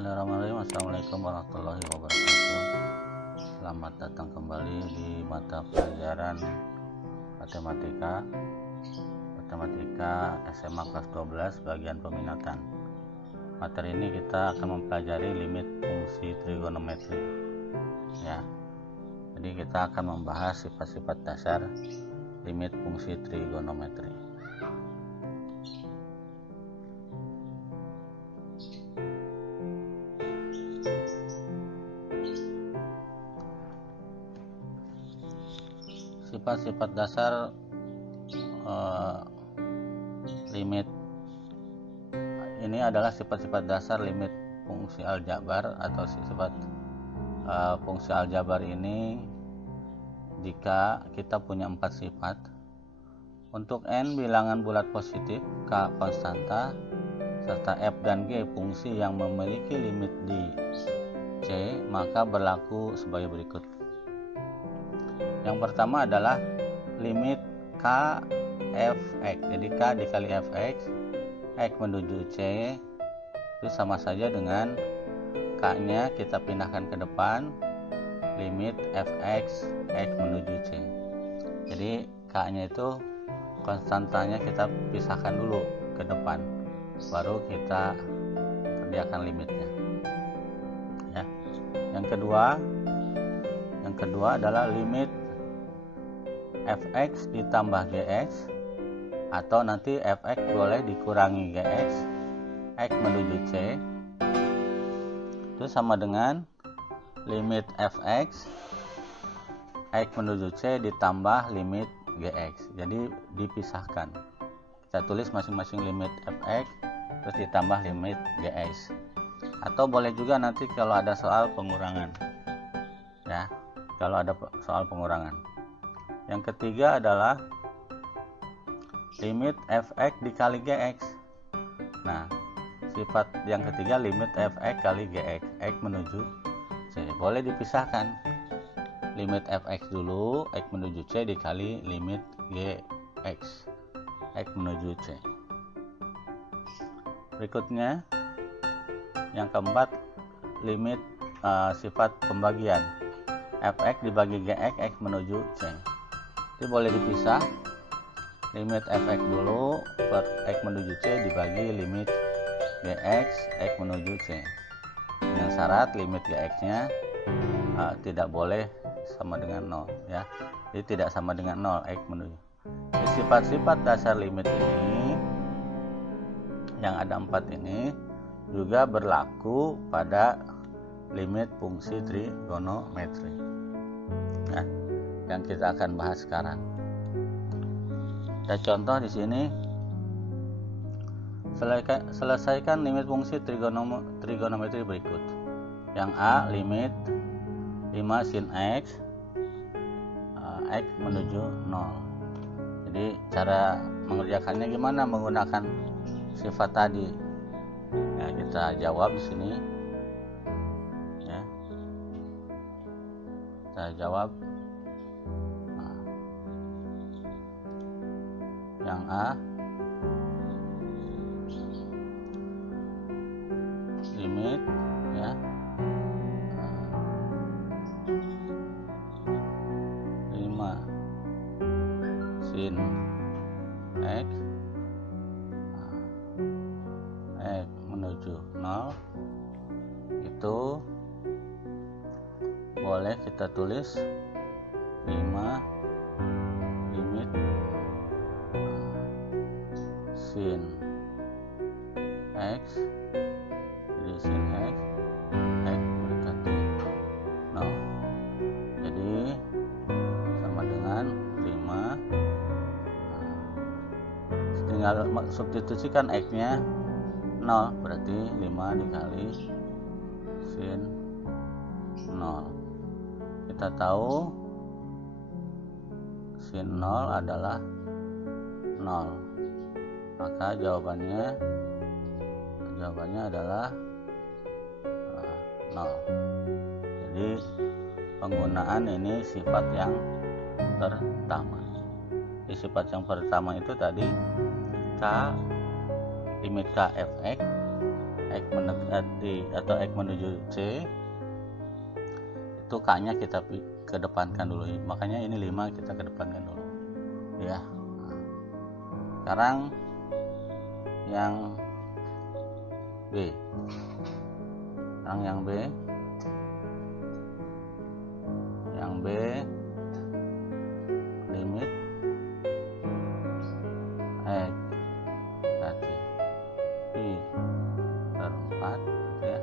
Bismillahirrahmanirrahim. Assalamualaikum warahmatullahi wabarakatuh. Selamat datang kembali di mata pelajaran Matematika SMA kelas 12 bagian peminatan. Materi ini kita akan mempelajari limit fungsi trigonometri. Ya. Jadi kita akan membahas sifat-sifat dasar limit fungsi trigonometri. Sifat-sifat dasar limit ini adalah sifat-sifat dasar limit fungsi aljabar atau sifat fungsi aljabar ini jika kita punya 4 sifat. Untuk n bilangan bulat positif, k konstanta, serta f dan g fungsi yang memiliki limit di c, maka berlaku sebagai berikut. Yang pertama adalah limit k fx. Jadi k dikali fx, x menuju c itu sama saja dengan k nya kita pindahkan ke depan, limit fx x menuju c. Jadi k nya itu konstantanya kita pisahkan dulu ke depan, baru kita kerjakan limitnya ya. Yang kedua adalah limit fx ditambah gx, atau nanti fx boleh dikurangi gx, x menuju c, itu sama dengan limit fx x menuju c ditambah limit gx. Jadi dipisahkan, kita tulis masing-masing limit fx terus ditambah limit gx, atau boleh juga nanti kalau ada soal pengurangan ya, kalau ada soal pengurangan. Yang ketiga adalah limit fx dikali gx. Nah, sifat yang ketiga limit fx kali gx, x menuju c. Boleh dipisahkan, limit fx dulu, x menuju c dikali limit gx, x menuju c. Berikutnya yang keempat, limit sifat pembagian, fx dibagi gx, x menuju c. Jadi boleh dipisah, limit fx dulu per x menuju c dibagi limit gx, x menuju c. Dengan syarat limit gx nya tidak boleh sama dengan 0 ya. Jadi tidak sama dengan 0 x menuju. Sifat-sifat dasar limit ini yang ada 4 ini juga berlaku pada limit fungsi trigonometri ya, yang kita akan bahas sekarang. Ada contoh di sini. Selesaikan limit fungsi trigonometri berikut. Yang A, limit 5 sin x, x menuju 0. Jadi cara mengerjakannya gimana? Menggunakan sifat tadi. Ya, kita jawab di sini. Ya. Kita jawab. Yang A, limit ya 5 sin x, x menuju 0, itu boleh kita tulis 5 limit sin x, jadi sin x, x mendekati 0, jadi sama dengan 5. Tinggal substitusikan x nya 0, berarti 5 dikali sin 0. Kita tahu sin 0 adalah 0, maka jawabannya adalah 0. Jadi penggunaan ini sifat yang pertama. Di sifat yang pertama itu tadi k, limit k fx X mendekati atau X menuju C, itu K-nya kita kedepankan dulu. Makanya ini 5 kita kedepankan dulu ya. Sekarang yang B. Yang B limit X berarti I per 4 ya.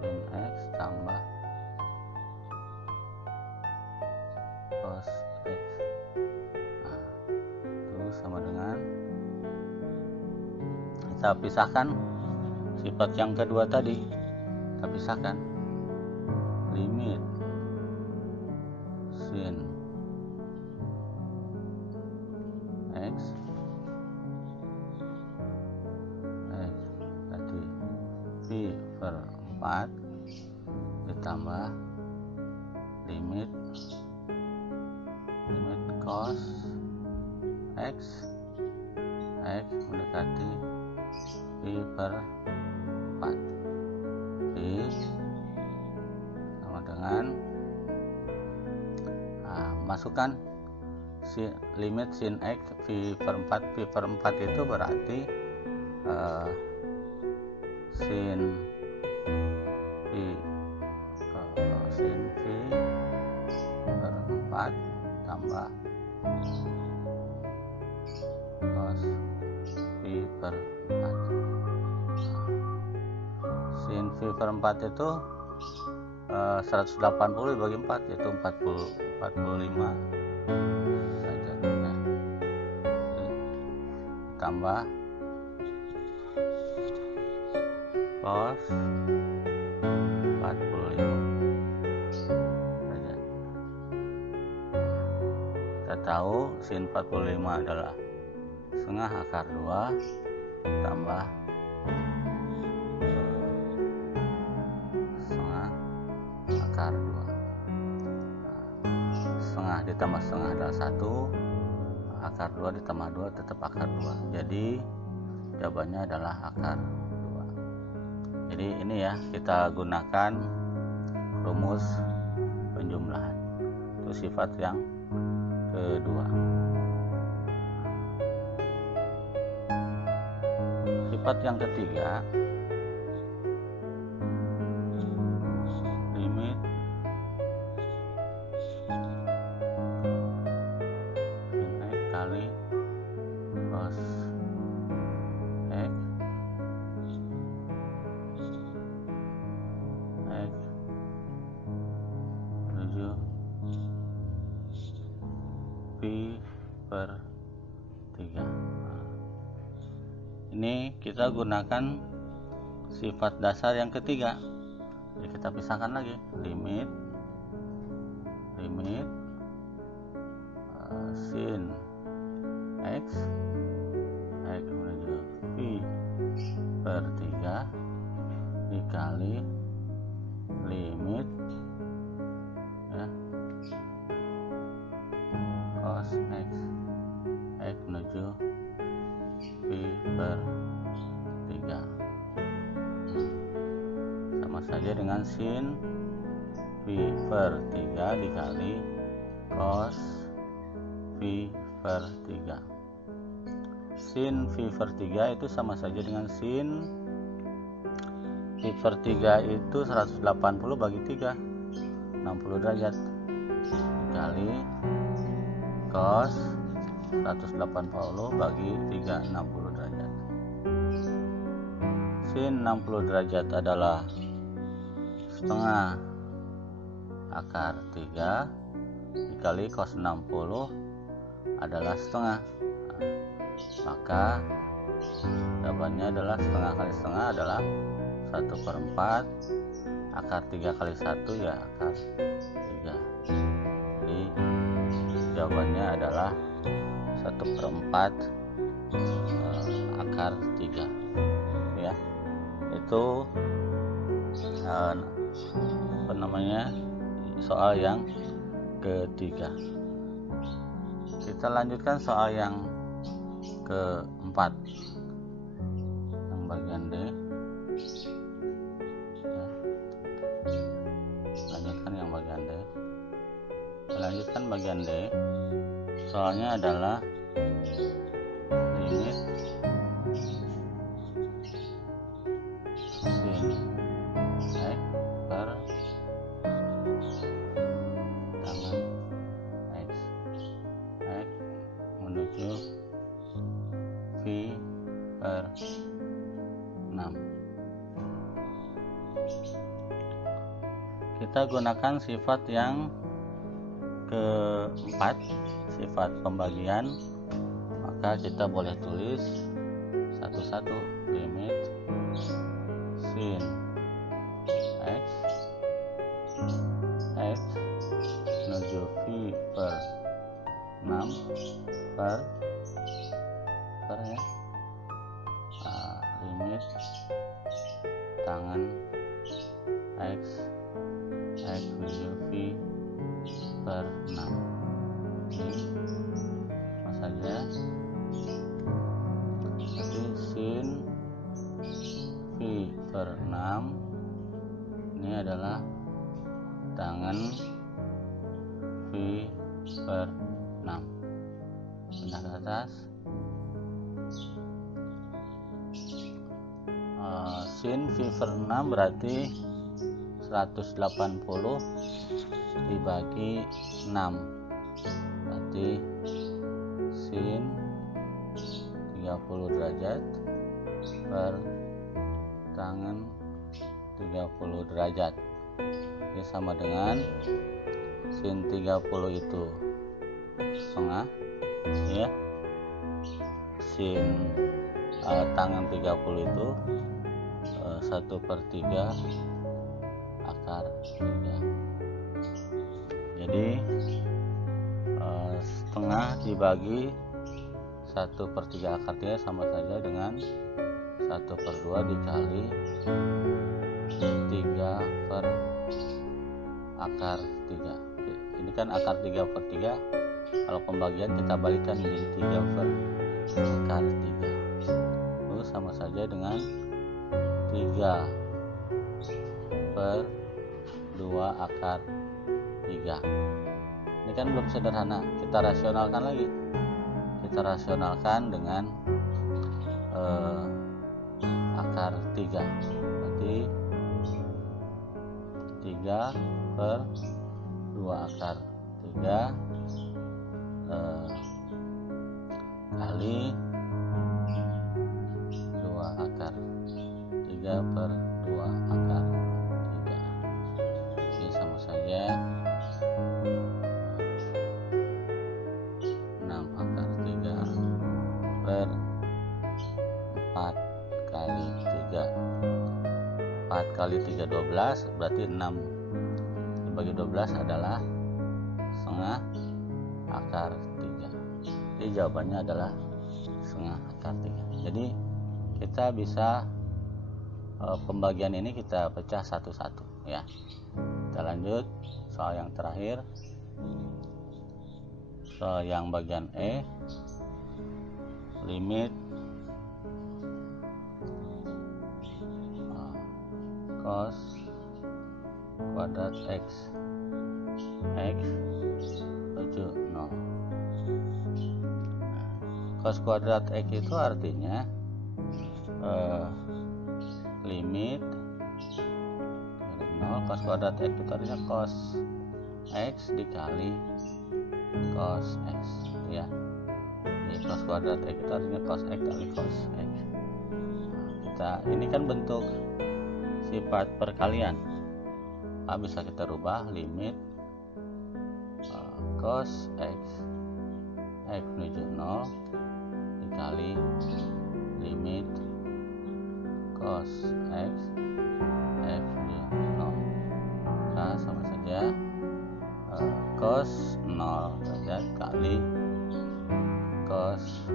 Sin X tambah cos X. Nah, itu sama dengan, kita pisahkan sifat yang kedua tadi, kita pisahkan limit sin X berarti pi per 4 ditambah limit cos X mendekati pi per 4. Pi sama dengan, masukkan limit sin X pi per 4. Pi per 4 itu berarti sin pi per 4 tambah cos pi per 4. Sin pi per 4 itu 180 dibagi 4 yaitu 45 saja ya. Tambah cos 45 saja. Kita tahu sin 45 adalah setengah akar 2 tambah setengah akar 2. Setengah ditambah setengah adalah 1, akar 2 ditambah 2 tetap akar 2. Jadi jawabannya adalah akar 2. Jadi ini ya, kita gunakan rumus penjumlahan. Itu sifat yang kedua. Sifat yang ketiga, limit sin X kali cos X menuju pi per 3. Ini kita gunakan sifat dasar yang ketiga. Jadi kita pisahkan lagi limit sin X menuju pi per 3 dikali limit ya cos X menuju pi per 3 sama saja dengan sin pi per 3 dikali cos pi per 3. Sin pi per 3 itu sama saja dengan sin pi per 3 itu 180 bagi 3 60 derajat dikali cos 180 bagi 3 60 derajat. Sin 60 derajat adalah setengah akar 3 dikali cos 60 adalah setengah. Maka jawabannya adalah setengah kali setengah adalah 1/4. Akar 3 kali 1 ya akar 3. Jadi jawabannya adalah 1/4 akar 3 ya. Itu soal yang ketiga. Kita lanjutkan soal yang keempat. yang bagian D ya. Lanjutkan yang bagian D. Lanjutkan bagian D. Soalnya adalah limit sin X per tangan X menuju V per 6. Kita gunakan sifat yang keempat, sifat pembagian, maka kita boleh tulis satu-satu. Limit sin X menuju V per 6 per ya, limit tangan X menuju V per 6. Ini sama saja. Jadi sin V per 6 ini adalah tangan V per 6. Pindah ke atas. Sin V per 6 berarti 180 dibagi 6, berarti sin 30 derajat per tangan 30 derajat. Ini sama dengan sin 30 itu setengah ya. Sin tangan 30 itu 1/3 akar 3. Jadi setengah dibagi 1/3 akar 3 sama saja dengan 1/2 dikali 3 per akar 3. Ini kan akar 3/3. Kalau pembagian kita balikan menjadi 3 per akar 3. Lalu sama saja dengan 3 per 2 akar 3. Ini kan belum sederhana, kita rasionalkan lagi. Kita rasionalkan dengan akar 3. Berarti 3 per 2 akar 3 kali 2 akar 3 per 2 akar 3. Ini sama saja 6 akar 3 per 4 kali 3. 4 kali 3 12, berarti 6 dibagi 12 adalah setengah akar 3. Jadi jawabannya adalah setengah akar 3. Jadi kita bisa pembagian ini kita pecah satu-satu ya. Kita lanjut soal yang terakhir. Soal yang bagian E. Limit cos kuadrat X menuju 0. Cos kuadrat X itu artinya limit dari 0. Cos kuadrat X itu artinya cos X dikali cos X ya. Jadi cos kuadrat X itu artinya cos X kali cos X. Ini kan bentuk sifat perkalian. Bisa kita rubah limit cos X menuju 0 dikali limit cos X menuju 0. Maka sama saja cos 0 derajat kali cos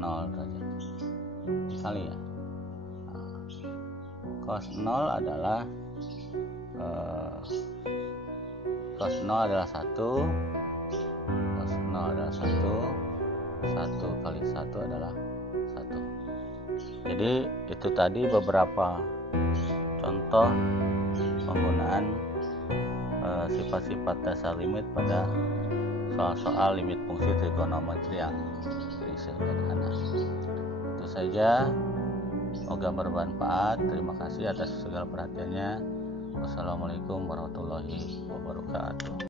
0 derajat kali ya. Cos 0 adalah cos 0 adalah 1. Cos 0 adalah 1. 1 kali 1 adalah Jadi itu tadi beberapa contoh penggunaan sifat-sifat dasar limit pada soal-soal limit fungsi trigonometri yang sederhana. Itu saja, semoga bermanfaat. Terima kasih atas segala perhatiannya. Wassalamualaikum warahmatullahi wabarakatuh.